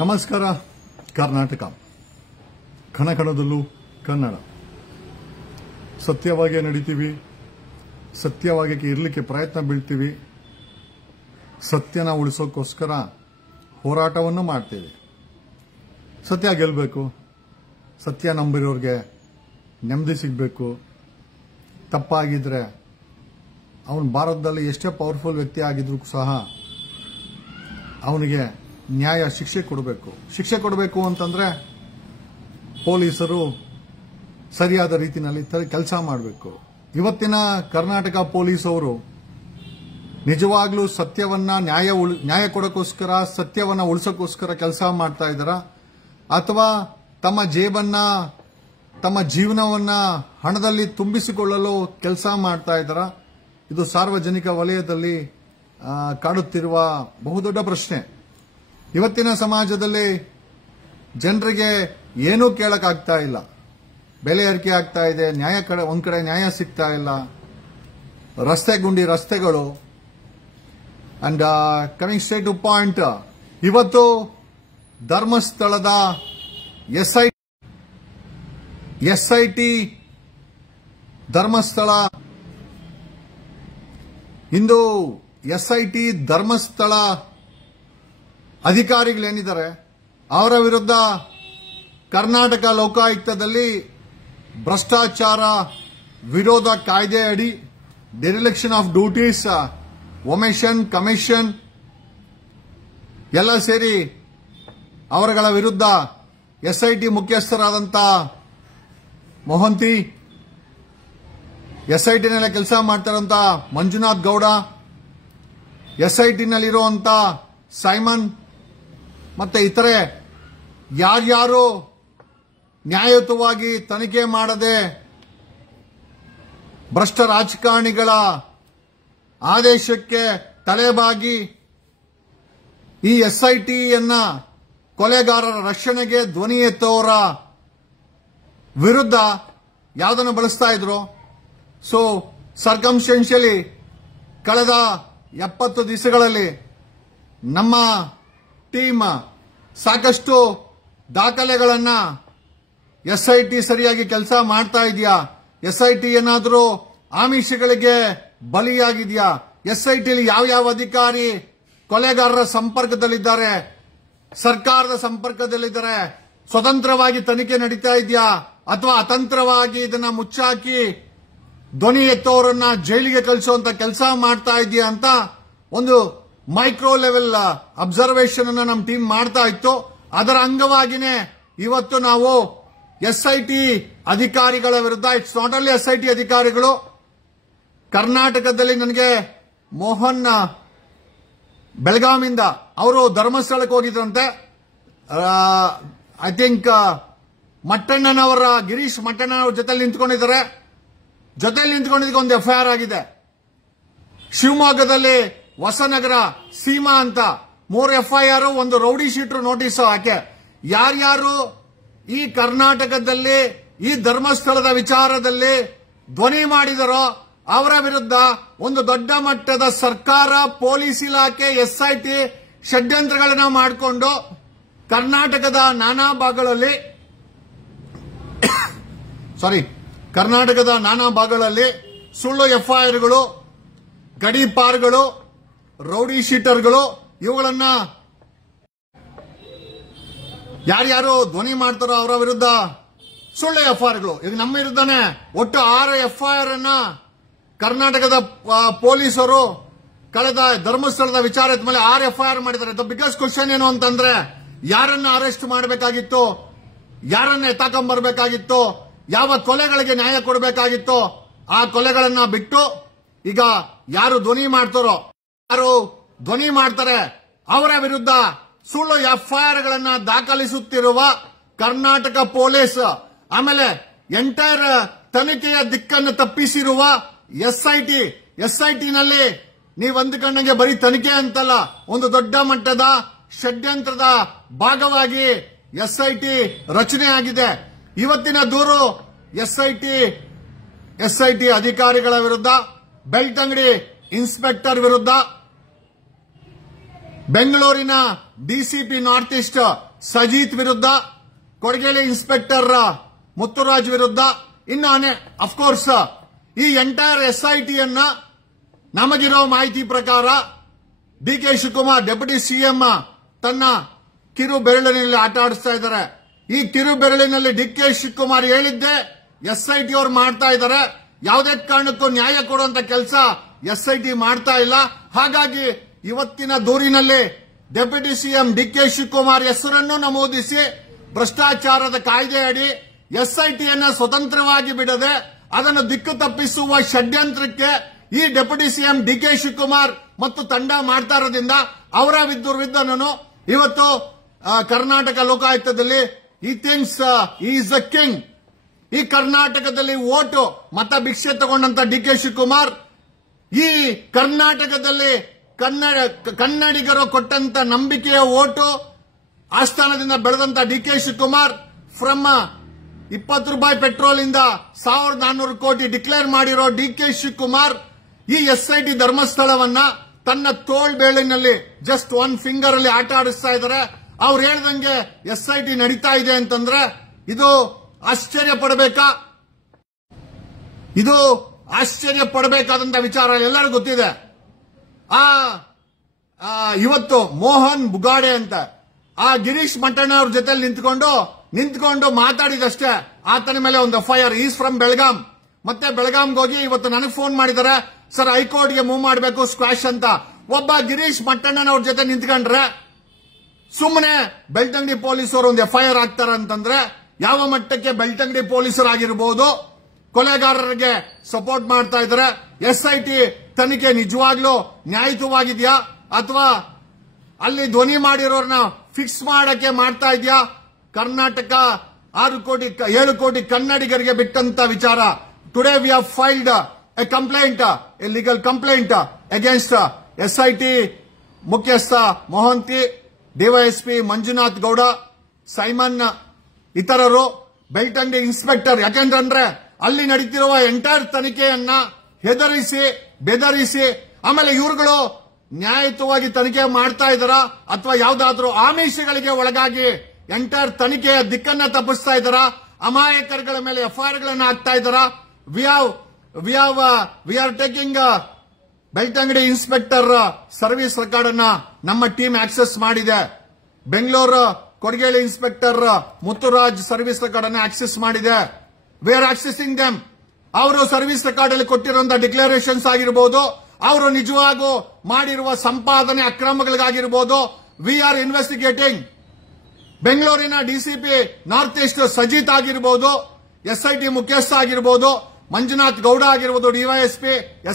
ನಮಸ್ಕಾರ. ಕರ್ನಾಟಕ ಕಣಕಣದಲ್ಲೂ ಕನ್ನಡ. ಸತ್ಯವಾಗಿ ನಡೀತೀವಿ, ಸತ್ಯವಾಗಿ ಇರಲಿಕ್ಕೆ ಪ್ರಯತ್ನ ಬೀಳ್ತೀವಿ, ಸತ್ಯನ ಉಳಿಸೋಕ್ಕೋಸ್ಕರ ಹೋರಾಟವನ್ನು ಮಾಡ್ತೀವಿ. ಸತ್ಯ ಗೆಲ್ಲಬೇಕು, ಸತ್ಯ ನಂಬಿರೋರಿಗೆ ನೆಮ್ಮದಿ ಸಿಗಬೇಕು. ತಪ್ಪಾಗಿದ್ರೆ ಅವನು ಭಾರತದಲ್ಲಿ ಎಷ್ಟೇ ಪವರ್ಫುಲ್ ವ್ಯಕ್ತಿ ಆಗಿದ್ರೂ ಸಹ ಅವನಿಗೆ ನ್ಯಾಯ ಶಿಕ್ಷೆ ಕೊಡಬೇಕು. ಶಿಕ್ಷೆ ಕೊಡಬೇಕು ಅಂತಂದ್ರೆ ಪೊಲೀಸರು ಸರಿಯಾದ ರೀತಿಯಲ್ಲಿ ಕೆಲಸ ಮಾಡಬೇಕು. ಇವತ್ತಿನ ಕರ್ನಾಟಕ ಪೊಲೀಸ್ ಅವರು ನಿಜವಾಗ್ಲೂ ಸತ್ಯವನ್ನ ನ್ಯಾಯ ಕೊಡೋಕ್ಕೋಸ್ಕರ, ಸತ್ಯವನ್ನ ಉಳಿಸೋಕ್ಕೋಸ್ಕರ ಕೆಲಸ ಮಾಡ್ತಾ ಇದ್ದಾರ, ಅಥವಾ ತಮ್ಮ ಜೇಬನ್ನ, ತಮ್ಮ ಜೀವನವನ್ನ ಹಣದಲ್ಲಿ ತುಂಬಿಸಿಕೊಳ್ಳಲು ಕೆಲಸ ಮಾಡ್ತಾ ಇದ್ದಾರ? ಇದು ಸಾರ್ವಜನಿಕ ವಲಯದಲ್ಲಿ ಕಾಡುತ್ತಿರುವ ಬಹುದೊಡ್ಡ ಪ್ರಶ್ನೆ. ಇವತ್ತಿನ ಸಮಾಜದಲ್ಲಿ ಜನರಿಗೆ ಏನೂ ಕೇಳಕ್ಕಾಗ್ತಾ ಇಲ್ಲ. ಬೆಲೆ ಏರಿಕೆ ಆಗ್ತಾ ಇದೆ, ಒಂದ್ ಕಡೆ ನ್ಯಾಯ ಸಿಗ್ತಾ ಇಲ್ಲ, ರಸ್ತೆಗಳು. And coming straight to point, ಇವತ್ತು ಧರ್ಮಸ್ಥಳದ ಎಸ್ಐಟಿ ಧರ್ಮಸ್ಥಳ, ಇಂದು ಎಸ್ಐಟಿ ಧರ್ಮಸ್ಥಳ ಅಧಿಕಾರಿಗಳೇನಿದ್ದಾರೆ ಅವರ ವಿರುದ್ಧ ಕರ್ನಾಟಕ ಲೋಕಾಯುಕ್ತದಲ್ಲಿ ಭ್ರಷ್ಟಾಚಾರ ವಿರೋಧ ಕಾಯ್ದೆ ಅಡಿ dereliction of duties, omission, commission ಎಲ್ಲ ಸೇರಿ ಅವರುಗಳ ವಿರುದ್ಧ ಎಸ್ಐಟಿ ಮುಖ್ಯಸ್ಥರಾದಂಥ ಮೊಹಂತಿ, ಎಸ್ಐಟಿನಲ್ಲಿ ಕೆಲಸ ಮಾಡ್ತಾರಂತ ಮಂಜುನಾಥ್ ಗೌಡ, ಎಸ್ಐಟಿನಲ್ಲಿರುವಂತ ಸೈಮನ್ ಮತ್ತೆ ಇತರೆ ಯಾರ್ಯಾರು ನ್ಯಾಯಯುತವಾಗಿ ತನಿಖೆ ಮಾಡದೆ ಭ್ರಷ್ಟ ರಾಜಕಾರಣಿಗಳ ಆದೇಶಕ್ಕೆ ತಲೆಬಾಗಿ ಈ ಎಸ್ಐಟಿಯನ್ನ ಕೊಲೆಗಾರರ ರಕ್ಷಣೆಗೆ ಧ್ವನಿ ಎತ್ತೋರ ವಿರುದ್ಧ ಯಾವುದನ್ನು ಬಳಸ್ತಾ ಇದ್ರು? ಸೊ ಸರ್ಕಮ್ಸ್ಟೆನ್ಷಿಯಲಿ ಕಳೆದ 70 ದಿವಸಗಳಲ್ಲಿ ನಮ್ಮ ಟೀಮ್ ಸಾಕಷ್ಟು ದಾಖಲೆಗಳನ್ನ ಎಸ್ಐಟಿ ಸರಿಯಾಗಿ ಕೆಲಸ ಮಾಡ್ತಾ ಇದೆಯಾ, ಎಸ್ಐಟಿ ಏನಾದರೂ ಆಮಿಷಗಳಿಗೆ ಬಲಿಯಾಗಿದೆಯಾ, ಎಸ್ಐಟಿಲಿ ಯಾವ ಅಧಿಕಾರಿ ಕೊಲೆಗಾರರ ಸಂಪರ್ಕದಲ್ಲಿದ್ದಾರೆ, ಸರ್ಕಾರದ ಸಂಪರ್ಕದಲ್ಲಿದ್ದಾರೆ, ಸ್ವತಂತ್ರವಾಗಿ ತನಿಖೆ ನಡೀತಾ ಇದೆಯಾ ಅಥವಾ ಅತಂತ್ರವಾಗಿ ಇದನ್ನ ಮುಚ್ಚಾಕಿ ಧ್ವನಿ ಎತ್ತೋರನ್ನ ಜೈಲಿಗೆ ಕಳಿಸುವಂತ ಕೆಲಸ ಮಾಡ್ತಾ ಇದೆಯಾ ಅಂತ ಒಂದು ಮೈಕ್ರೋ ಲೆವೆಲ್ ಅಬ್ಸರ್ವೇಷನ್ ಅನ್ನ ನಮ್ಮ ಟೀಮ್ ಮಾಡ್ತಾ ಇತ್ತು. ಅದರ ಅಂಗವಾಗಿನೇ ಇವತ್ತು ನಾವು ಎಸ್ಐಟಿ ಅಧಿಕಾರಿಗಳ ವಿರುದ್ಧ, ಇಟ್ಸ್ ನಾಟ್ ಓನ್ಲಿ ಎಸ್ಐಟಿ ಅಧಿಕಾರಿಗಳು, ಕರ್ನಾಟಕದಲ್ಲಿ ನನಗೆ ಮೋಹನ್ ಬೆಳಗಾವಿಯಿಂದ ಅವರು ಧರ್ಮಸ್ಥಳಕ್ಕೆ ಹೋಗಿದ್ರಂತೆ. ಐ ಥಿಂಕ್ ಮಟ್ಟಣ್ಣನವರ, ಗಿರೀಶ್ ಮಟ್ಟಣ್ಣನವರ ಜೊತೆಲಿ ನಿಂತ್ಕೊಂಡಿದ್ದಾರೆ. ಜೊತೆಲಿ ನಿಂತ್ಕೊಂಡಿದ್ದಕ್ಕೆ ಒಂದು ಎಫ್ಐಆರ್ ಆಗಿದೆ. ಶಿವಮೊಗ್ಗದಲ್ಲಿ ಹೊಸನಗರ ಸೀಮಾ ಅಂತ 3 ಎಫ್ಐಆರ್, ಒಂದು ರೌಡಿ ಶೀಟರ್ ನೋಟಿಸ್ ಹಾಕಿ ಯಾರ್ಯಾರು ಈ ಕರ್ನಾಟಕದಲ್ಲಿ ಈ ಧರ್ಮಸ್ಥಳದ ವಿಚಾರದಲ್ಲಿ ಧ್ವನಿ ಮಾಡಿದರೋ ಅವರ ವಿರುದ್ಧ ಒಂದು ದೊಡ್ಡ ಮಟ್ಟದ ಸರ್ಕಾರ, ಪೊಲೀಸ್ ಇಲಾಖೆ, ಎಸ್ಐಟಿ ಷಡ್ಯಂತ್ರಗಳನ್ನ ಮಾಡಿಕೊಂಡು ಕರ್ನಾಟಕದ ನಾನಾ ಭಾಗಗಳಲ್ಲಿ ಸುಳ್ಳು ಎಫ್ಐಆರ್ಗಳು, ಗಡೀಪಾರ್ಗಳು, ರೌಡಿ ಶೀಟರ್ಗಳು, ಇವುಗಳನ್ನ ಯಾರ್ಯಾರು ಧ್ವನಿ ಮಾಡ್ತಾರೋ ಅವರ ವಿರುದ್ಧ ಸುಳ್ಳು ಎಫ್ಐಆರ್ಗಳು. ಈಗ ನಮ್ಮ ವಿರುದ್ಧನೇ ಒಟ್ಟು 6 ಎಫ್ಐಆರ್ ಅನ್ನ ಕರ್ನಾಟಕದ ಪೊಲೀಸರು ಕಳೆದ ಧರ್ಮಸ್ಥಳದ ವಿಚಾರದ ಮೇಲೆ 6 ಎಫ್ಐಆರ್ ಮಾಡಿದ್ದಾರೆ. ದ ಬಿಗ್ಗೆಸ್ಟ್ ಕ್ವಶನ್ ಏನು ಅಂತಂದ್ರೆ, ಯಾರನ್ನ ಅರೆಸ್ಟ್ ಮಾಡಬೇಕಾಗಿತ್ತು, ಯಾರನ್ನ ಎತ್ತಾಕೊಂಡ್ಬರ್ಬೇಕಾಗಿತ್ತು, ಯಾವ ಕೊಲೆಗಳಿಗೆ ನ್ಯಾಯ ಕೊಡಬೇಕಾಗಿತ್ತು, ಆ ಕೊಲೆಗಳನ್ನ ಬಿಟ್ಟು ಈಗ ಯಾರು ಧ್ವನಿ ಮಾಡ್ತಾರೆ ಅವರ ವಿರುದ್ಧ ಸುಳ್ಳು ಎಫ್ಐಆರ್ಗಳನ್ನ ದಾಖಲಿಸುತ್ತಿರುವ ಕರ್ನಾಟಕ ಪೊಲೀಸ್, ಆಮೇಲೆ ಎಂಟೈರ್ ತನಿಖೆಯ ದಿಕ್ಕನ್ನು ತಪ್ಪಿಸಿರುವ ಎಸ್ಐಟಿನಲ್ಲಿ ನೀವು ಅಂದುಕೊಂಡಂಗೆ ಬರೀ ತನಿಖೆ ಅಂತಲ್ಲ, ಒಂದು ದೊಡ್ಡ ಮಟ್ಟದ ಷಡ್ಯಂತ್ರದ ಭಾಗವಾಗಿ ಎಸ್ಐಟಿ ರಚನೆ ಆಗಿದೆ. ಇವತ್ತಿನ ದೂರು ಎಸ್ಐಟಿ ಅಧಿಕಾರಿಗಳ ವಿರುದ್ಧ, ಬೆಳ್ತಂಗಡಿ ಇನ್ಸ್ಪೆಕ್ಟರ್ ವಿರುದ್ಧ, ಬೆಂಗಳೂರಿನ ಡಿಸಿಪಿ ನಾರ್ತ್ ಈಸ್ಟ್ ಸಜೀತ್ ವಿರುದ್ಧ, ಕೊಡಗೇಲಿ ಇನ್ಸ್ಪೆಕ್ಟರ್ ಮುತ್ತುರಾಜ್ ವಿರುದ್ಧ, ಇನ್ನು ಅಫ್ಕೋರ್ಸ್ ಈ ಎಂಟೈರ್ SITಯನ್ನ ನಮಗಿರೋ ಮಾಹಿತಿ ಪ್ರಕಾರ DK ಶಿವಕುಮಾರ್ ಡೆಪ್ಯೂಟಿ CM ತನ್ನ ಕಿರು ಬೆರಳಿನಲ್ಲಿ ಆಟ ಆಡಿಸ್ತಾ ಇದ್ದಾರೆ. ಈ ಕಿರು ಬೆರಳಿನಲ್ಲಿ DK ಶಿವಕುಮಾರ್ ಹೇಳಿದ್ದೆ SIT ಅವರು ಮಾಡ್ತಾ ಇದ್ದಾರೆ. ಯಾವುದೇ ಕಾರಣಕ್ಕೂ ನ್ಯಾಯ ಕೊಡುವಂತ ಕೆಲಸ SIT ಮಾಡ್ತಾ ಇಲ್ಲ. ಹಾಗಾಗಿ ಇವತ್ತಿನ ದೂರಿನಲ್ಲಿ ಡೆಪ್ಯೂಟಿ CM DK ಶಿವಕುಮಾರ್ ಹೆಸರನ್ನು ನಮೂದಿಸಿ ಭ್ರಷ್ಟಾಚಾರದ ಕಾಯ್ದೆ ಅಡಿ SITಯನ್ನ ಸ್ವತಂತ್ರವಾಗಿ ಬಿಡದೆ ಅದನ್ನು ದಿಕ್ಕು ತಪ್ಪಿಸುವ ಷಡ್ಯಂತ್ರಕ್ಕೆ ಈ ಡೆಪ್ಯೂಟಿ CM DK ಶಿವಕುಮಾರ್ ಮತ್ತು ತಂಡ ಮಾಡ್ತಾ ಇರೋದ್ರಿಂದ ಅವರ ವಿರುದ್ಧನೂ ಇವತ್ತು ಕರ್ನಾಟಕ ಲೋಕಾಯುಕ್ತದಲ್ಲಿ ಈ ಥಿಂಗ್ಸ್ ಈಸ್ ಅ ಕಿಂಗ್. ಈ ಕರ್ನಾಟಕದಲ್ಲಿ ಓಟು ಮತ ಭಿಕ್ಷೆ ತಗೊಂಡಂತ DK ಶಿವಕುಮಾರ್ ಈ ಕರ್ನಾಟಕದಲ್ಲಿ ಕನ್ನಡಿಗರು ಕೊಟ್ಟಂತ ನಂಬಿಕೆಯ ಓಟು ಆಸ್ಥಾನದಿಂದ ಬೆಳೆದಂತ DK ಶಿವಕುಮಾರ್ ಫ್ರಮ್ 20 ರೂಪಾಯಿ ಪೆಟ್ರೋಲ್ ಇಂದ 1400 ಕೋಟಿ ಡಿಕ್ಲೇರ್ ಮಾಡಿರೋ DK ಶಿವಕುಮಾರ್ ಈ SIT ಧರ್ಮಸ್ಥಳವನ್ನ ತನ್ನ ತೋಳ್ಬೇಳಿನಲ್ಲಿ ಜಸ್ಟ್ ಒನ್ ಫಿಂಗರ್ ಅಲ್ಲಿ ಆಟ ಆಡಿಸ್ತಾ ಇದ್ದಾರೆ. ಅವ್ರು ಹೇಳ್ದಂಗೆ SIT ನಡೀತಾ ಇದೆ ಅಂತಂದ್ರೆ ಇದು ಆಶ್ಚರ್ಯ ಪಡಬೇಕಾ? ಇದು ಆಶ್ಚರ್ಯ ಪಡಬೇಕಾದಂತ ವಿಚಾರ ಎಲ್ಲರಿಗೂ ಗೊತ್ತಿದೆ. ಇವತ್ತು ಮೋಹನ್ ಬುಗಾಡೆ ಅಂತ ಆ ಗಿರೀಶ್ ಮಟ್ಟಣ್ಣ ಅವ್ರ ಜೊತೆ ನಿಂತ್ಕೊಂಡು ಮಾತಾಡಿದಷ್ಟೇ ಆತನ ಮೇಲೆ ಒಂದು FIR. Is from Belgaum. ಮತ್ತೆ ಬೆಳಗಾಂಗೆ ಹೋಗಿ ಇವತ್ತು ನನಗೆ ಫೋನ್ ಮಾಡಿದ್ದಾರೆ, ಸರ್ ಹೈಕೋರ್ಟ್ಗೆ ಮೂವ್ ಮಾಡಬೇಕು ಸ್ಕ್ವಾಶ್ ಅಂತ. ಒಬ್ಬ ಗಿರೀಶ್ ಮಟ್ಟಣ್ಣನವ್ರ ಜೊತೆ ನಿಂತ್ಕೊಂಡ್ರೆ ಸುಮ್ಮನೆ ಬೆಳ್ತಂಗಡಿ ಪೊಲೀಸರು ಒಂದು FIR ಆಗ್ತಾರ ಅಂತಂದ್ರೆ ಯಾವ ಮಟ್ಟಕ್ಕೆ ಬೆಳ್ತಂಗಡಿ ಪೊಲೀಸರಾಗಿರ್ಬೋದು ಕೊಲೆಗಾರರಿಗೆ ಸಪೋರ್ಟ್ ಮಾಡ್ತಾ ಇದ್ದಾರೆ? SIT ತನಿಖೆ ನಿಜವಾಗ್ಲೂ ನ್ಯಾಯಯುತವಾಗಿದೆಯಾ ಅಥವಾ ಅಲ್ಲಿ ಧ್ವನಿ ಮಾಡಿರೋರ್ನ ಫಿಕ್ಸ್ ಮಾಡಕ್ಕೆ ಮಾಡ್ತಾ ಇದೆಯಾ? ಕರ್ನಾಟಕ 7 ಕೋಟಿ ಕನ್ನಡಿಗರಿಗೆ ಬಿಟ್ಟಂತ ವಿಚಾರ. Today we have filed a complaint, A legal complaint against SIT ಮುಖ್ಯಸ್ಥ ಮೊಹಂತಿ, DYSP ಮಂಜುನಾಥ್ ಗೌಡ, ಸೈಮನ್ ಇತರರು, ಬೆಳ್ತಂಗಡಿ ಇನ್ಸ್ಪೆಕ್ಟರ್. ಯಾಕೆಂದ್ರೆ ಅಲ್ಲಿ ನಡೀತಿರುವ ಎಂಟೈರ್ ತನಿಖೆಯನ್ನ ಹೆದರಿಸಿ ಬೆದರಿಸಿ ಆಮೇಲೆ ಇವ್ರುಗಳು ನ್ಯಾಯಯುತವಾಗಿ ತನಿಖೆ ಮಾಡ್ತಾ ಇದ್ದಾರ ಅಥವಾ ಯಾವ್ದಾದ್ರೂ ಆಮಿಷಗಳಿಗೆ ಒಳಗಾಗಿ ಎಂಟೈರ್ ತನಿಖೆಯ ದಿಕ್ಕನ್ನ ತಪ್ಪಿಸ್ತಾ ಇದ್ದಾರ? ಅಮಾಯಕರುಗಳ ಮೇಲೆ FIR ಗಳನ್ನ ಹಾಕ್ತಾ ಇದ್ದಾರ? We are taking Belthangady inspector service record ಅನ್ನ ನಮ್ಮ ಟೀಮ್ ಆಕ್ಸೆಸ್ ಮಾಡಿದೆ. ಬೆಂಗಳೂರು ಕೊಡಗೇಲಿ ಇನ್ಸ್ಪೆಕ್ಟರ್ ಮುತ್ತುರಾಜ್ ಸರ್ವಿಸ್ ರೆಕಾರ್ಡ್ ಅನ್ನ ಆಕ್ಸೆಸ್ ಮಾಡಿದೆ. We are accessing them. ಅವರು ಸರ್ವಿಸ್ ರೆಕಾರ್ಡ್ ಅಲ್ಲಿ ಕೊಟ್ಟಿರುವಂತಹ ಡಿಕ್ಲರೇಷನ್ಸ್ ಆಗಿರಬಹುದು, ಅವರು ನಿಜವಾಗೂ ಮಾಡಿರುವ ಸಂಪಾದನೆ ಅಕ್ರಮಗಳಿಗಾಗಿರ್ಬೋದು. We are investigating. ಬೆಂಗಳೂರಿನ DCP ನಾರ್ತ್ ಈಸ್ಟ್ ಸಜಿತ್ ಆಗಿರಬಹುದು, SIT ಮುಖ್ಯಸ್ಥ ಆಗಿರಬಹುದು, ಮಂಜುನಾಥ್ ಗೌಡ ಆಗಿರಬಹುದು, DYSP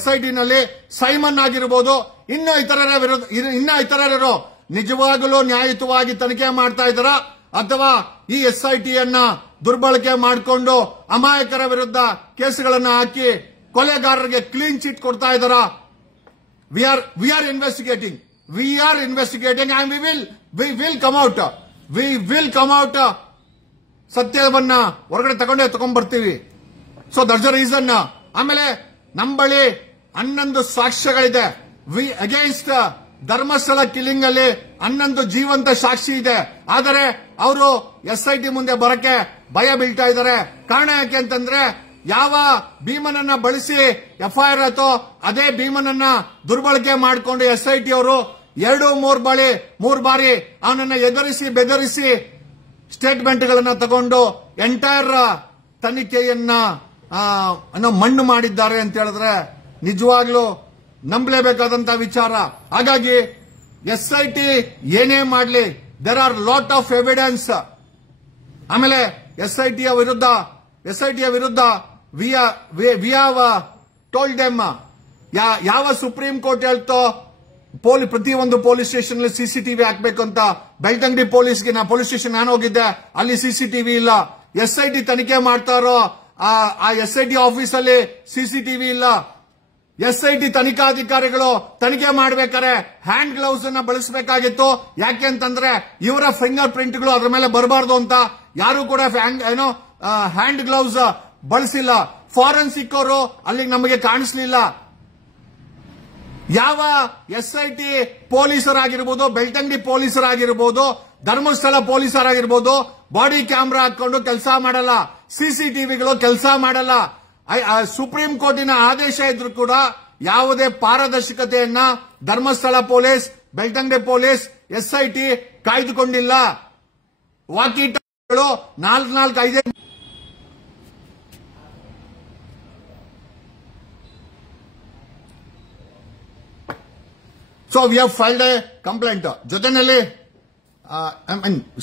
SIT ನಲ್ಲಿ ಸೈಮನ್ ಆಗಿರಬಹುದು, ಇನ್ನು ಇತರರು ನಿಜವಾಗಲೂ ನ್ಯಾಯಯುತವಾಗಿ ತನಿಖೆ ಮಾಡ್ತಾ ಇದ್ದಾರಾ ಅಥವಾ ಈ SITಯನ್ನ ದುರ್ಬಳಕೆ ಮಾಡಿಕೊಂಡು ಅಮಾಯಕರ ವಿರುದ್ಧ ಕೇಸುಗಳನ್ನು ಹಾಕಿ ಕೊಲೆಗಾರರಿಗೆ ಕ್ಲೀನ್ ಚಿಟ್ ಕೊಡ್ತಾ ಇದ್ದಾರಾ? We are investigating and we will come out. ಸತ್ಯವನ್ನ ಹೊರಗಡೆ ತಗೊಂಡ್ಬರ್ತೀವಿ. So that's the reason. ಆಮೇಲೆ ನಮ್ಮ ಬಳಿ 11 ಸಾಕ್ಷ್ಯಗಳಿದೆ. ವಿ ಅಗೇನ್ಸ್ಟ್ ಧರ್ಮಸ್ಥಳ ಕಿಲ್ಲಿಂಗ್ ಅಲ್ಲಿ 11 ಜೀವಂತ ಸಾಕ್ಷಿ ಇದೆ. ಆದರೆ ಅವರು SIT ಮುಂದೆ ಬರಕ್ಕೆ ಭಯ ಬೀಳ್ತಾ ಇದ್ದಾರೆ. ಕಾರಣ ಯಾಕೆ ಅಂತಂದ್ರೆ ಯಾವ ಭೀಮನನ್ನ ಬಳಸಿ FIR ಆಯ್ತೋ ಅದೇ ಭೀಮನನ್ನ ದುರ್ಬಳಕೆ ಮಾಡಿಕೊಂಡು SIT ಅವರು 2-3 ಬಾರಿ ಅವನನ್ನ ಎದುರಿಸಿ ಬೆದರಿಸಿ ಸ್ಟೇಟ್ಮೆಂಟ್ಗಳನ್ನ ತಗೊಂಡು ಎಂಟೈರ್ ತನಿಖೆಯನ್ನ ಮಣ್ಣು ಮಾಡಿದ್ದಾರೆ ಅಂತ ಹೇಳಿದ್ರೆ ನಿಜವಾಗ್ಲೂ ನಂಬಲೇಬೇಕಾದಂತ ವಿಚಾರ. ಹಾಗಾಗಿ SIT ಏನೇ ಮಾಡಲಿ there are lot of evidence. ಆಮೇಲೆ SITಯ ವಿರುದ್ಧ ವಿ ಹ್ಯಾವ್ ಟೋಲ್ಡ್ ದೆಮ್. ಯಾವ ಸುಪ್ರೀಂ ಕೋರ್ಟ್ ಹೇಳ್ತೋ ಪ್ರತಿಯೊಂದು ಪೊಲೀಸ್ ಸ್ಟೇಷನ್ ಅಲ್ಲಿ CCTV ಹಾಕ್ಬೇಕು ಅಂತ. ಬೆಳ್ತಂಗಡಿ ಪೊಲೀಸ್ ಸ್ಟೇಷನ್ ನಾನು ಹೋಗಿದ್ದೆ, ಅಲ್ಲಿ CCTV ಇಲ್ಲ. SIT ತನಿಖೆ ಮಾಡ್ತಾ ಇರೋ ಆ SIT ಆಫೀಸ್ ಅಲ್ಲಿ CCTV ಇಲ್ಲ. SIT ತನಿಖಾಧಿಕಾರಿಗಳು ತನಿಖೆ ಮಾಡಬೇಕಾದ್ರೆ ಹ್ಯಾಂಡ್ ಗ್ಲೌಸ್ ಅನ್ನ ಬಳಸಬೇಕಾಗಿತ್ತು. ಯಾಕೆ ಅಂತಂದ್ರೆ ಇವರ ಫಿಂಗರ್ ಪ್ರಿಂಟ್ಗಳು ಅದ್ರ ಮೇಲೆ ಬರಬಾರ್ದು ಅಂತ ಯಾರು ಕೂಡ ಹ್ಯಾಂಡ್ ಗ್ಲೌಸ್ ಬಳಸಿಲ್ಲ. ಫಾರೆನ್ಸಿಕ್ ಅವರು ಅಲ್ಲಿ ನಮಗೆ ಕಾಣಿಸಲಿಲ್ಲ. ಯಾವ SIT ಪೊಲೀಸರಾಗಿರ್ಬೋದು, ಬೆಳ್ತಂಗಡಿ ಪೊಲೀಸರಾಗಿರ್ಬೋದು, ಧರ್ಮಸ್ಥಳ ಪೊಲೀಸರಾಗಿರ್ಬೋದು ಬಾಡಿ ಕ್ಯಾಮ್ರಾ ಹಾಕೊಂಡು ಕೆಲಸ ಮಾಡಲ್ಲ, ಸಿಸಿಟಿವಿಗಳು ಕೆಲಸ ಮಾಡಲ್ಲ. ಸುಪ್ರೀಂ ಕೋರ್ಟಿನ ಆದೇಶ ಇದ್ರೂ ಕೂಡ ಯಾವುದೇ ಪಾರದರ್ಶಕತೆಯನ್ನ Dharmasthala police, Belthangady police, SIT ಕಾಯ್ದುಕೊಂಡಿಲ್ಲ. ವಾಕಿ ಟಾಕಿಗಳು 4-5 so we have filed a complaint. ಜೊತೆಯಲ್ಲಿ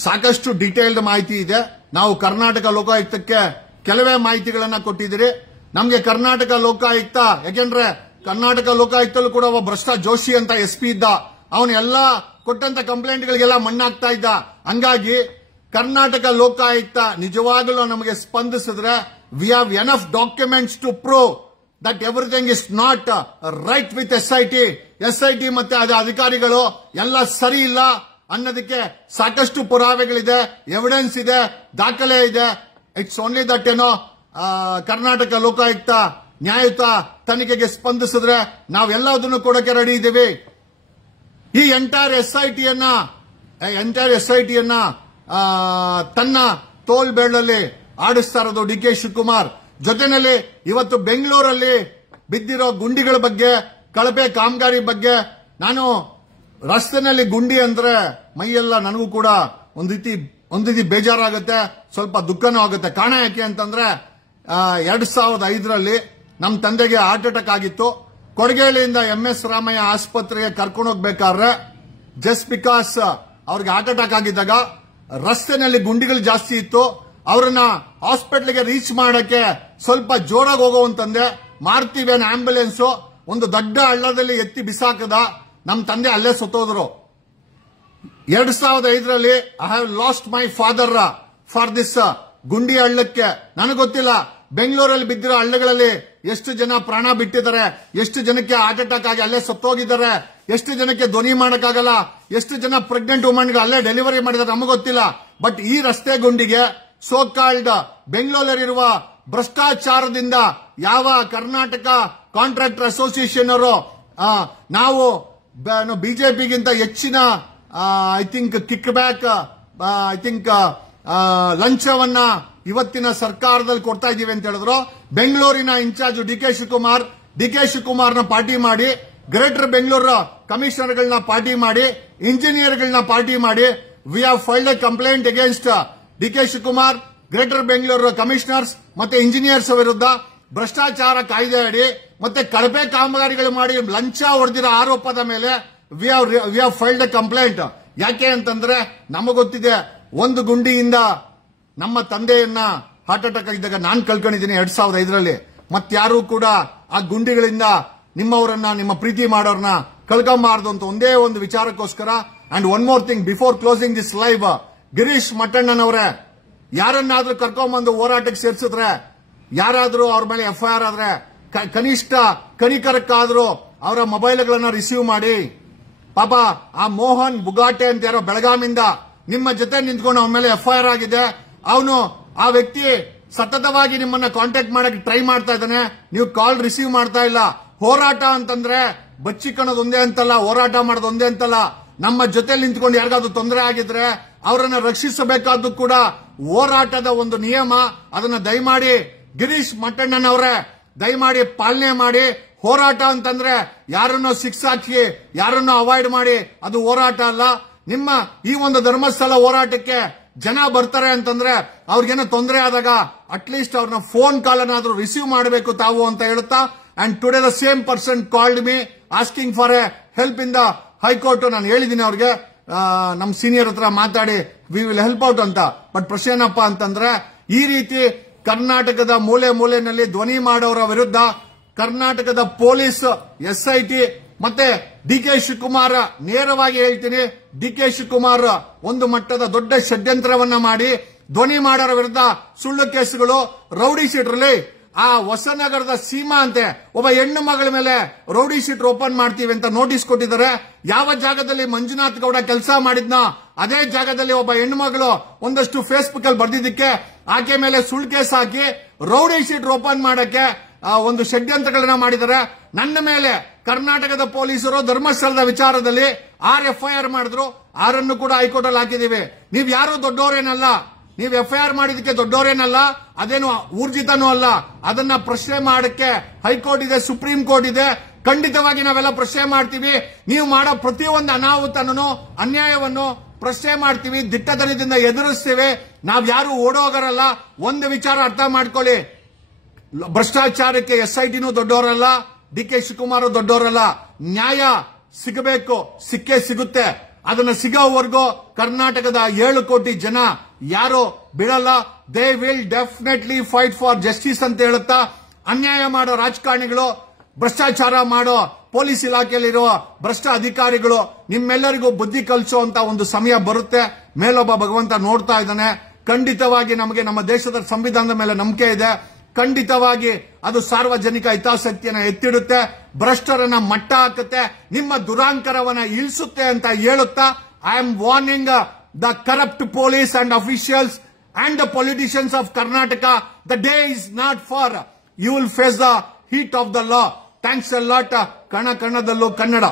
ಸಾಕಷ್ಟು ಡೀಟೇಲ್ಡ್ ಮಾಹಿತಿ ಇದೆ. ನಾವು ಕರ್ನಾಟಕ ಲೋಕಾಯುಕ್ತಕ್ಕೆ ಕೆಲವೇ ಮಾಹಿತಿಗಳನ್ನ ಕೊಟ್ಟಿದ್ದೀರಿ. ನಮಗೆ ಕರ್ನಾಟಕ ಲೋಕಾಯುಕ್ತ, ಯಾಕೆಂದ್ರೆ ಕರ್ನಾಟಕ ಲೋಕಾಯುಕ್ತಲ್ಲೂ ಕೂಡ ಒಬ್ಬ ಭ್ರಷ್ಟ ಜೋಶಿ ಅಂತ SP ಇದ್ದ, ಅವನು ಎಲ್ಲ ಕೊಟ್ಟಂತ ಕಂಪ್ಲೇಂಟ್ಗಳಿಗೆಲ್ಲ ಮಣ್ಣಾಗ್ತಾ ಇದ್ದ. ಹಂಗಾಗಿ ಕರ್ನಾಟಕ ಲೋಕಾಯುಕ್ತ ನಿಜವಾಗಲೂ ನಮಗೆ ಸ್ಪಂದಿಸಿದ್ರೆ we have enough documents to prove that everything is not right with SIT ಮತ್ತೆ ಅದ ಅಧಿಕಾರಿಗಳು ಎಲ್ಲ ಸರಿ ಇಲ್ಲ ಅನ್ನೋದಕ್ಕೆ ಸಾಕಷ್ಟು ಪುರಾವೆಗಳಿದೆ, ಎವಿಡೆನ್ಸ್ ಇದೆ, ದಾಖಲೆ ಇದೆ. It's only that Karnataka Lokayukta ನ್ಯಾಯಯುತ ತನಿಖೆಗೆ ಸ್ಪಂದಿಸಿದ್ರೆ ನಾವೆಲ್ಲದನ್ನು ಕೊಡಕ್ಕೆ ರೆಡಿ ಇದ್ದೀವಿ. ಈ ಎಂಟೈರ್ SIT ತನ್ನ ತೋಳ್ಬೇಳಲ್ಲಿ ಆಡಿಸ್ತಾ ಇರೋದು DK ಶಿವಕುಮಾರ್. ಜೊತೆಯಲ್ಲಿ ಇವತ್ತು ಬೆಂಗಳೂರಲ್ಲಿ ಬಿದ್ದಿರೋ ಗುಂಡಿಗಳ ಬಗ್ಗೆ, ಕಳಪೆ ಕಾಮಗಾರಿ ಬಗ್ಗೆ, ನಾನು ರಸ್ತೆನಲ್ಲಿ ಗುಂಡಿ ಅಂದ್ರೆ ಮೈಯೆಲ್ಲ ನನಗೂ ಕೂಡ ಒಂದು ರೀತಿ ಬೇಜಾರಾಗುತ್ತೆ, ಸ್ವಲ್ಪ ದುಃಖನೂ ಆಗುತ್ತೆ. ಕಾರಣ ಯಾಕೆ ಅಂತಂದ್ರೆ 2005ರಲ್ಲಿ ನಮ್ಮ ತಂದೆಗೆ ಹಾರ್ಟ್ ಅಟ್ಯಾಕ್ ಆಗಿತ್ತು. ಕೊಡಗೇಳಿಯಿಂದ MS ರಾಮಯ್ಯ ಆಸ್ಪತ್ರೆಗೆ ಕರ್ಕೊಂಡು ಹೋಗ್ಬೇಕಾದ್ರೆ ಜಸ್ಟ್ ಬಿಕಾಸ್ ಅವ್ರಿಗೆ ಹಾರ್ಟ್ ಅಟ್ಯಾಕ್ ಆಗಿದ್ದಾಗ ರಸ್ತೆನಲ್ಲಿ ಗುಂಡಿಗಳು ಜಾಸ್ತಿ ಇತ್ತು. ಅವರನ್ನ ಹಾಸ್ಪಿಟಲ್ಗೆ ರೀಚ್ ಮಾಡಕ್ಕೆ ಸ್ವಲ್ಪ ಜೋರಾಗಿ ಹೋಗುವಂತಂದೆ. ಮಾರುತಿ ಆಂಬ್ಯುಲೆನ್ಸ್ ಒಂದು ದೊಡ್ಡ ಹಳ್ಳದಲ್ಲಿ ಎತ್ತಿ ಬಿಸಾಕದ. ನಮ್ಮ ತಂದೆ ಅಲ್ಲೇ ಸತ್ತೋದ್ರು. 2005ರಲ್ಲಿ I have lost my father for this ಗುಂಡಿ ಹಳ್ಳಕ್ಕೆ. ನನಗೆ ಗೊತ್ತಿಲ್ಲ ಬೆಂಗಳೂರಲ್ಲಿ ಬಿದ್ದಿರೋ ಹಳ್ಳಗಳಲ್ಲಿ ಎಷ್ಟು ಜನ ಪ್ರಾಣ ಬಿಟ್ಟಿದ್ದಾರೆ, ಎಷ್ಟು ಜನಕ್ಕೆ ಹಾರ್ಟ್ ಅಟ್ಯಾಕ್ ಆಗಿ ಅಲ್ಲೇ ಸತ್ತೋಗಿದ್ದಾರೆ, ಎಷ್ಟು ಜನಕ್ಕೆ ಧ್ವನಿ ಮಾಡಕ್ಕಾಗಲ್ಲ, ಎಷ್ಟು ಜನ ಪ್ರೆಗ್ನೆಂಟ್ ವುಮನ್ಗೆ ಅಲ್ಲೇ ಡೆಲಿವರಿ ಮಾಡಿದ್ದಾರೆ, ನಮಗೆ ಗೊತ್ತಿಲ್ಲ. ಬಟ್ ಈ ರಸ್ತೆ ಗುಂಡಿಗೆ ಸೋ ಕಾಲ್ಡ್ ಬೆಂಗಳೂರಲ್ಲಿರುವ ಭ್ರಷ್ಟಾಚಾರದಿಂದ ಯಾವ ಕರ್ನಾಟಕ ಕಾಂಟ್ರಾಕ್ಟರ್ ಅಸೋಸಿಯೇಷನ್ ಅವರು ನಾವು ಬಿಜೆಪಿಗಿಂತ ಹೆಚ್ಚಿನ I think kick back, I think ಲಂಚವನ್ನ ಇವತ್ತಿನ ಸರ್ಕಾರದಲ್ಲಿ ಕೊಡ್ತಾ ಇದೀವಿ ಅಂತ ಹೇಳಿದ್ರು. ಬೆಂಗಳೂರಿನ ಇನ್ಚಾರ್ಜ್ DK ಶಿವಕುಮಾರ್ನ ಪಾರ್ಟಿ ಮಾಡಿ, ಗ್ರೇಟರ್ ಬೆಂಗಳೂರು ಕಮಿಷನರ್ಗಳನ್ನ ಪಾರ್ಟಿ ಮಾಡಿ, ಇಂಜಿನಿಯರ್ಗಳನ್ನ ಪಾರ್ಟಿ ಮಾಡಿ, we have filed a complaint against DK Shivakumar, greater Bengaluru commissioners ಮತ್ತೆ ಇಂಜಿನಿಯರ್ಸ್ ವಿರುದ್ಧ ಭ್ರಷ್ಟಾಚಾರ ಕಾಯ್ದೆ ಅಡಿ ಮತ್ತೆ ಕಳಪೆ ಕಾಮಗಾರಿಗಳು ಮಾಡಿ ಲಂಚ ಹೊಡೆದಿರೋ ಆರೋಪದ ಮೇಲೆ V have filed a complaint. ಯಾಕೆ ಅಂತಂದ್ರೆ ನಮಗೆ ಗೊತ್ತಿದೆ, ಒಂದು ಗುಂಡಿಯಿಂದ ನಮ್ಮ ತಂದೆಯನ್ನ ಹಾರ್ಟ್ ಅಟ್ಯಾಕ್ ಆಗಿದ್ದಾಗ ನಾನು ಕಳ್ಕೊಂಡಿದ್ದೀನಿ 2005ರಲ್ಲಿ. ಮತ್ತಾರೂ ಕೂಡ ಆ ಗುಂಡಿಗಳಿಂದ ನಿಮ್ಮವರನ್ನ, ನಿಮ್ಮ ಪ್ರೀತಿ ಮಾಡೋರ್ನ ಕಳ್ಕೊಂಬಾರ್ದು ಅಂತ ಒಂದೇ ಒಂದು ವಿಚಾರಕ್ಕೋಸ್ಕರ. And one more thing before closing this live, Girish ಮಟ್ಟಣ್ಣನವರೇ, ಯಾರನ್ನಾದ್ರೂ ಕರ್ಕೊಂಡ್ಬಂದು ಹೋರಾಟಕ್ಕೆ ಸೇರಿಸಿದ್ರೆ, ಯಾರಾದ್ರೂ ಅವ್ರ ಮೇಲೆ FIR ಆದ್ರೆ ಕನಿಷ್ಠ ಕನಿಕರಕ್ಕಾದ್ರೂ ಅವರ ಮೊಬೈಲ್ಗಳನ್ನ ರಿಸೀವ್ ಮಾಡಿ. ಪಾಪ ಆ ಮೋಹನ್ ಬುಗಾಟೆ ಅಂತ ಯಾರೋ ಬೆಳಗಾಮಿಂದ ನಿಮ್ಮ ಜೊತೆ ನಿಂತ್ಕೊಂಡು ಅವನ ಮೇಲೆ FIR ಆಗಿದೆ. ಅವನು ಆ ವ್ಯಕ್ತಿ ಸತತವಾಗಿ ನಿಮ್ಮನ್ನ ಕಾಂಟ್ಯಾಕ್ಟ್ ಮಾಡಕ್ಕೆ ಟ್ರೈ ಮಾಡ್ತಾ ಇದ್ದಾನೆ, ನೀವು ಕಾಲ್ ರಿಸೀವ್ ಮಾಡ್ತಾ ಇಲ್ಲ. ಹೋರಾಟ ಅಂತಂದ್ರೆ ಬಚ್ಚಿಕೊಳ್ಳೋದು ಒಂದೇ ಅಂತಲ್ಲ, ಹೋರಾಟ ಮಾಡೋದು ಒಂದೇ ಅಂತಲ್ಲ. ನಮ್ಮ ಜೊತೆ ನಿಂತ್ಕೊಂಡು ಯಾರಿಗಾದ್ರೂ ತೊಂದರೆ ಆಗಿದ್ರೆ ಅವರನ್ನ ರಕ್ಷಿಸಬೇಕಾದ್ದು ಕೂಡ ಹೋರಾಟದ ಒಂದು ನಿಯಮ. ಅದನ್ನ ದಯಮಾಡಿ ಗಿರೀಶ್ ಮಟ್ಟಣ್ಣನವರೇ ದಯಮಾಡಿ ಪಾಲನೆ ಮಾಡಿ. ಹೋರಾಟ ಅಂತಂದ್ರೆ ಯಾರನ್ನೋ ಶಿಕ್ಷಾಕಿ, ಯಾರನ್ನೋ ಅವಾಯ್ಡ್ ಮಾಡಿ ಅದು ಹೋರಾಟ ಅಲ್ಲ. ನಿಮ್ಮ ಈ ಒಂದು ಧರ್ಮಸ್ಥಳ ಹೋರಾಟಕ್ಕೆ ಜನ ಬರ್ತಾರೆ ಅಂತಂದ್ರೆ ಅವ್ರಿಗೇನೋ ತೊಂದರೆ ಆದಾಗ ಅಟ್ಲೀಸ್ಟ್ ಅವ್ರನ್ನ ಫೋನ್ ಕಾಲ್ ಅನ್ನಾದ್ರೂ ರಿಸೀವ್ ಮಾಡಬೇಕು ತಾವು ಅಂತ ಹೇಳುತ್ತಾ. And today the same person called me asking for A help in the high court. ನಾನು ಹೇಳಿದ್ದೀನಿ ಅವ್ರಿಗೆ, ನಮ್ಮ ಸೀನಿಯರ್ ಹತ್ರ ಮಾತಾಡಿ ವಿ ವಿಲ್ ಹೆಲ್ಪ್ ಔಟ್ ಅಂತ. ಬಟ್ ಪ್ರಶ್ನೆ ಏನಪ್ಪಾ ಅಂತಂದ್ರೆ, ಈ ರೀತಿ ಕರ್ನಾಟಕದ ಮೂಲೆ ಮೂಲೆಯಲ್ಲಿ ಧ್ವನಿ ಮಾಡೋರ ವಿರುದ್ಧ ಕರ್ನಾಟಕದ ಪೊಲೀಸ್, SIT ಮತ್ತೆ DK ಶಿವಕುಮಾರ್, ನೇರವಾಗಿ ಹೇಳ್ತೀನಿ, DK ಶಿವಕುಮಾರ್ ಒಂದು ಮಟ್ಟದ ದೊಡ್ಡ ಷಡ್ಯಂತ್ರವನ್ನ ಮಾಡಿ ಧ್ವನಿ ಮಾಡೋರ ವಿರುದ್ಧ ಸುಳ್ಳು ಕೇಸುಗಳು, ರೌಡಿ ಶೀಟ್ರಲ್ಲಿ ಆ ಹೊಸನಗರದ ಸೀಮಾ ಅಂತೆ ಒಬ್ಬ ಹೆಣ್ಣು ಮಗಳ ಮೇಲೆ ರೌಡಿ ಶೀಟ್ ಓಪನ್ ಮಾಡ್ತೀವಿ ಅಂತ ನೋಟಿಸ್ ಕೊಟ್ಟಿದ್ದಾರೆ. ಯಾವ ಜಾಗದಲ್ಲಿ ಮಂಜುನಾಥ್ ಗೌಡ ಕೆಲಸ ಮಾಡಿದ್ನೋ ಅದೇ ಜಾಗದಲ್ಲಿ ಒಬ್ಬ ಹೆಣ್ಣು ಮಗಳು ಒಂದಷ್ಟು ಫೇಸ್ಬುಕ್ ಅಲ್ಲಿ ಬರ್ದಿದ್ದಕ್ಕೆ ಆಕೆ ಮೇಲೆ ಸುಳ್ಳು ಕೇಸ್ ಹಾಕಿ ರೌಡಿ ಶೀಟ್ ಓಪನ್ ಮಾಡಕ್ಕೆ ಒಂದು ಷಡ್ಯಂತ್ರಗಳನ್ನ ಮಾಡಿದ್ದಾರೆ. ನನ್ನ ಮೇಲೆ ಕರ್ನಾಟಕದ ಪೊಲೀಸರು ಧರ್ಮಸ್ಥಳದ ವಿಚಾರದಲ್ಲಿ 6 FIR ಮಾಡಿದ್ರು, 6 ಕೂಡ ಹೈಕೋರ್ಟ್ ಅಲ್ಲಿ ಹಾಕಿದೀವಿ. ನೀವ್ ಯಾರು ದೊಡ್ಡವರೇನಲ್ಲ, ನೀವು FIR ಮಾಡಿದಕ್ಕೆ ದೊಡ್ಡವರೇನಲ್ಲ, ಅದೇನು ಊರ್ಜಿತನೂ ಅಲ್ಲ. ಅದನ್ನ ಪ್ರಶ್ನೆ ಮಾಡಕ್ಕೆ ಹೈಕೋರ್ಟ್ ಇದೆ, ಸುಪ್ರೀಂ ಕೋರ್ಟ್ ಇದೆ. ಖಂಡಿತವಾಗಿ ನಾವೆಲ್ಲ ಪ್ರಶ್ನೆ ಮಾಡ್ತೀವಿ. ನೀವು ಮಾಡೋ ಪ್ರತಿಯೊಂದು ಅನಾಹುತನೂ ಅನ್ಯಾಯವನ್ನು ಪ್ರಶ್ನೆ ಮಾಡ್ತೀವಿ, ದಿಟ್ಟತನದಿಂದ ಎದುರಿಸ್ತೀವಿ. ನಾವ್ ಯಾರು ಓಡೋಗರಲ್ಲ. ಒಂದು ವಿಚಾರ ಅರ್ಥ ಮಾಡ್ಕೊಳ್ಳಿ, ಭ್ರಷ್ಟಾಚಾರಕ್ಕೆ SITನೂ ದೊಡ್ಡವರಲ್ಲ, DK ಶಿವಕುಮಾರ್ ದೊಡ್ಡವರಲ್ಲ. ನ್ಯಾಯ ಸಿಗಬೇಕು, ಸಿಕ್ಕೇ ಸಿಗುತ್ತೆ. ಅದನ್ನ ಸಿಗೋವರೆಗೂ ಕರ್ನಾಟಕದ 7 ಕೋಟಿ ಜನ ಯಾರು ಬಿಡಲ್ಲ. They will definitely fight for justice ಅಂತ ಹೇಳುತ್ತಾ, ಅನ್ಯಾಯ ಮಾಡೋ ರಾಜಕಾರಣಿಗಳು, ಭ್ರಷ್ಟಾಚಾರ ಮಾಡೋ ಪೊಲೀಸ್ ಇಲಾಖೆಯಲ್ಲಿರುವ ಭ್ರಷ್ಟ ಅಧಿಕಾರಿಗಳು, ನಿಮ್ಮೆಲ್ಲರಿಗೂ ಬುದ್ಧಿ ಕಲಿಸುವಂತ ಒಂದು ಸಮಯ ಬರುತ್ತೆ. ಮೇಲೊಬ್ಬ ಭಗವಂತ ನೋಡ್ತಾ ಇದ್ದಾನೆ. ಖಂಡಿತವಾಗಿ ನಮಗೆ ನಮ್ಮ ದೇಶದ ಸಂವಿಧಾನದ ಮೇಲೆ ನಂಬಿಕೆ ಇದೆ. ಖಂಡಿತವಾಗಿ ಅದು ಸಾರ್ವಜನಿಕ ಹಿತಾಸಕ್ತಿಯನ್ನು ಎತ್ತಿಡುತ್ತೆ, ಭ್ರಷ್ಟರನ್ನ ಮಟ್ಟ ಹಾಕುತ್ತೆ, ನಿಮ್ಮ ದುರಾಂಕರವನ್ನ ಇಳಿಸುತ್ತೆ ಅಂತ ಹೇಳುತ್ತಾ, I am warning the corrupt police and officials and the politicians of Karnataka. The day is not for you will face the heat of the law. Thanks a lot. ಕಣ ಕಣದಲ್ಲೂ ಕನ್ನಡ.